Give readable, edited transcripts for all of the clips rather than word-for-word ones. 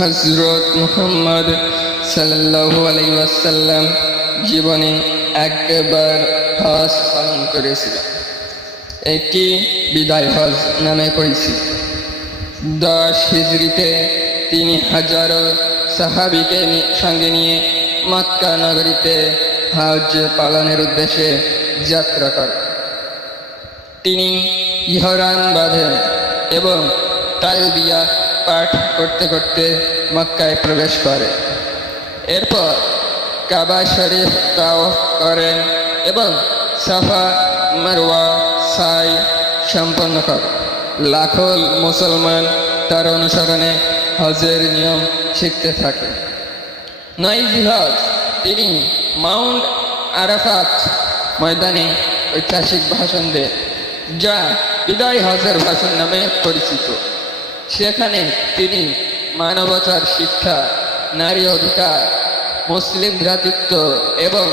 হযরত মুহাম্মদ সাল্লাল্লাহু আলাইহি ওয়াসাল্লাম জীবনে একবার হজ পালন করেছিলেন। এটি বিদায় হজ নামে পরিচিত। 10 হিজরিতে তিনি হাজারো সাহাবীকে সঙ্গে নিয়ে মক্কা নগরীতে হজ পালনের উদ্দেশ্যে যাত্রা করেন। তিনি ইহরাম বাঁধেন এবং তালবিয়া পাঠ করতে করতে মক্কায় প্রবেশ করে। এরপর কাবা শরীফ তাওয়াফ করেন এবং সাফা মারওয়া সাই সম্পন্ন করেন। লাখো মুসলমান তার অনুসরণে হজের নিয়ম শিখতে থাকে। 9 জিলহজ তিনি মাউন্ট আরাফাত ময়দানে ঐতিহাসিক ভাষণ দেন, যা বিদায় হজের ভাষণ নামে পরিচিত। সেখানে তিনি মানবতার শিক্ষা, নারী অধিকার, মুসলিম ভ্রাতৃত্ব এবং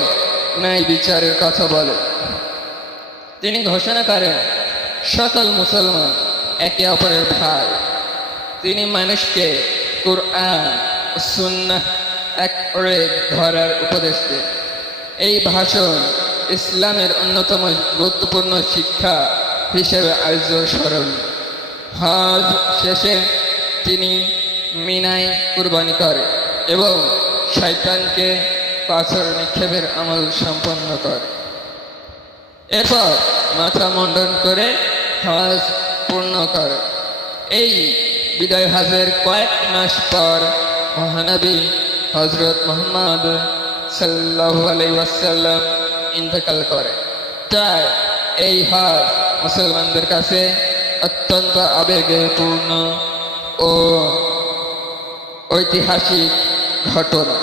ন্যায় বিচারের কথা বলেন। তিনি ঘোষণা করেন, সকল মুসলমান একে অপরের ভাই। তিনি মানুষকে কুরআন ও সুন্নাহ এক করে ধরার উপদেশ দেন। এই ভাষণ ইসলামের অন্যতম গুরুত্বপূর্ণ শিক্ষা হিসেবে আজও স্মরণীয়। হজ শেষে তিনি মিনায় কুরবানি করে এবং শয়তানকে পাথর নিক্ষেপের আমল সম্পন্ন করে। এরপর মাথা মুন্ডন করে হজ পূর্ণ করে। এই বিদায় হজের কয়েক মাস পর মহানবী হযরত মুহাম্মদ সাল্লাল্লাহু আলাইহি ওয়াসাল্লাম ইন্তেকাল করে। তাই এই হজ মুসলমানদের কাছে অত্যন্ত আবেগপূর্ণ ও ঐতিহাসিক ঘটনা।